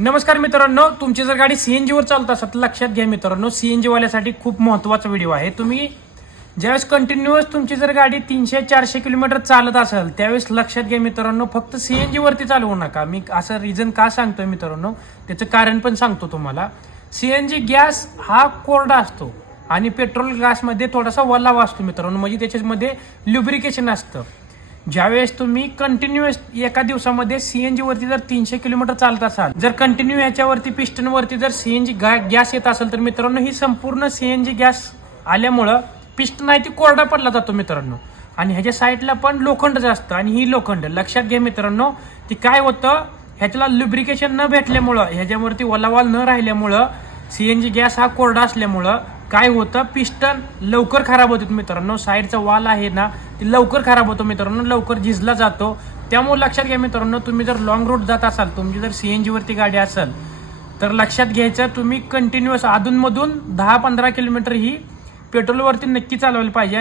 नमस्कार मित्रांनो, तुमची जर गाडी सीएनजी वर चालत असेल तर लक्षात घ्या मित्रांनो, सीएनजी वाल्यासाठी खूप महत्त्वाचा व्हिडिओ आहे। तुम्ही ज्यावेळेस कंटिन्युअस तुमची जर गाडी 300-400 किलोमीटर चालत असेल त्यावेळेस लक्षात घ्या मित्रांनो, फक्त सीएनजी वरती चालवू नका। मी असं रिझन का सांगतोय मित्रांनो, त्याचं कारण पण सांगतो तुम्हाला। सीएनजी गॅस हा कोरडा असतो आणि पेट्रोल गॅसमध्ये थोडासा वल्लावा असतो मित्रांनो, म्हणजे त्याच्यामध्ये ल्युब्रिकेशन असतं। ज्यावेळेस तुम्ही कंटिन्युअस एका दिवसामध्ये सीएनजी वरती जर 300 किलोमीटर चालत असाल, जर कंटिन्यू याच्यावरती पिस्टन वरती जर सीएनजी गॅस येत असेल तर मित्रांनो, ही संपूर्ण सीएनजी गॅस आल्यामुळं पिस्टन आहे ती कोरडा पडला जातो मित्रांनो। आणि ह्याच्या साईडला पण लोखंड असतं आणि ही लोखंड लक्षात घ्या मित्रांनो, ती काय होतं, ह्याच्याला लुब्रिकेशन न भेटल्यामुळं, ह्याच्यावरती वलावाल न राहिल्यामुळं, सीएनजी गॅस हा कोरडा असल्यामुळं काय होतं, पिस्टन लवकर खराब होतो मित्रांनो। साईडचा वाल आहे ना, ती लवकर खराब होतो मित्रांनो, लवकर झिजला जातो। त्यामुळे लक्षात घ्या मित्रांनो, तुम्ही जर लॉंग रूट जात असाल, तुमची जर सीएनजी वरती गाडी असेल तर लक्षात घ्यायचं, तुम्ही कंटिन्युअस अधूनमधून 10-15 किलोमीटर ही पेट्रोलवरती नक्की चालवली पाहिजे।